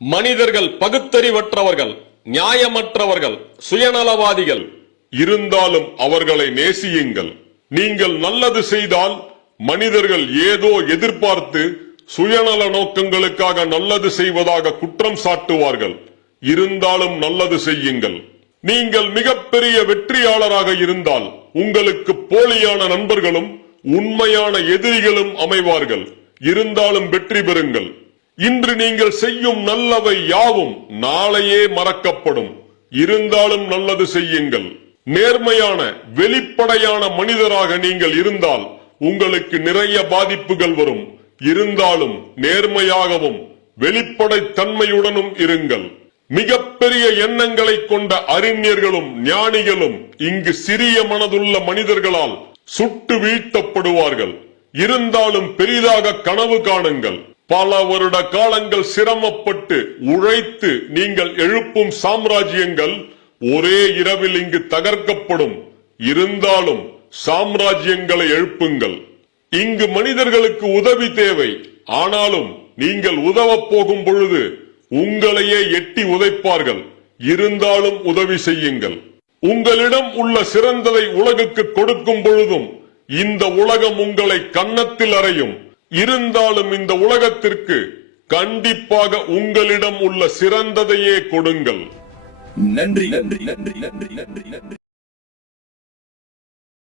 மனிதர்கள் பகுத்தறிவற்றவர்கள், நியாயமற்றவர்கள், சுயநலவாதிகள். இருந்தாலும் அவர்களை நேசியுங்கள். நீங்கள் நல்லது செய்தால் மனிதர்கள் ஏதோ எதிர்பார்த்து சுயநல நோக்கங்களுக்காக நல்லது செய்வதாக குற்றம் சாட்டுவார்கள். இருந்தாலும் நல்லது செய்யுங்கள். நீங்கள் மிகப்பெரிய வெற்றியாளராக இருந்தால் உங்களுக்கு போலியான நண்பர்களும் உண்மையான எதிரிகளும் அமைவார்கள். இருந்தாலும் வெற்றி பெறுங்கள். இன்று நீங்கள் செய்யும் நல்லவை யாவும் நாளையே மறக்கப்படும். இருந்தாலும் நல்லது செய்யுங்கள். நேர்மையான வெளிப்படையான மனிதராக நீங்கள் இருந்தால் உங்களுக்கு நிறைய பாதிப்புகள் வரும். இருந்தாலும் நேர்மையாகவும் வெளிப்படைத்தன்மையுடனும் இருங்கள். மிகப்பெரிய எண்ணங்களை கொண்ட அறிஞர்களும் ஞானிகளும் இங்கு சிறிய மனதுள்ள மனிதர்களால் சுட்டு வீழ்த்தப்படுவார்கள். இருந்தாலும் பெரிதாக கனவு காணுங்கள். பல வருட காலங்கள் சிரமப்பட்டு உழைத்து நீங்கள் எழுப்பும் சாம்ராஜ்யங்கள் ஒரே இரவில் இங்கு தகர்க்கப்படும். இருந்தாலும் சாம்ராஜ்யங்களை எழுப்புங்கள். இங்கு மனிதர்களுக்கு உதவி தேவை. ஆனாலும் நீங்கள் உதவப் போகும் பொழுது உங்களையே எட்டி உதைப்பார்கள். இருந்தாலும் உதவி செய்யுங்கள். உங்களிடம் உள்ள சிறந்ததை உலகுக்கு கொடுக்கும் பொழுதும் இந்த உலகம் உங்களை கன்னத்தில் அறையும். இருந்தாலும் இந்த உலகத்திற்கு கண்டிப்பாக உங்களிடம் உள்ள சிறந்ததையே கொடுங்கள். நன்றி நன்றி நன்றி நன்றி நன்றி நன்றி.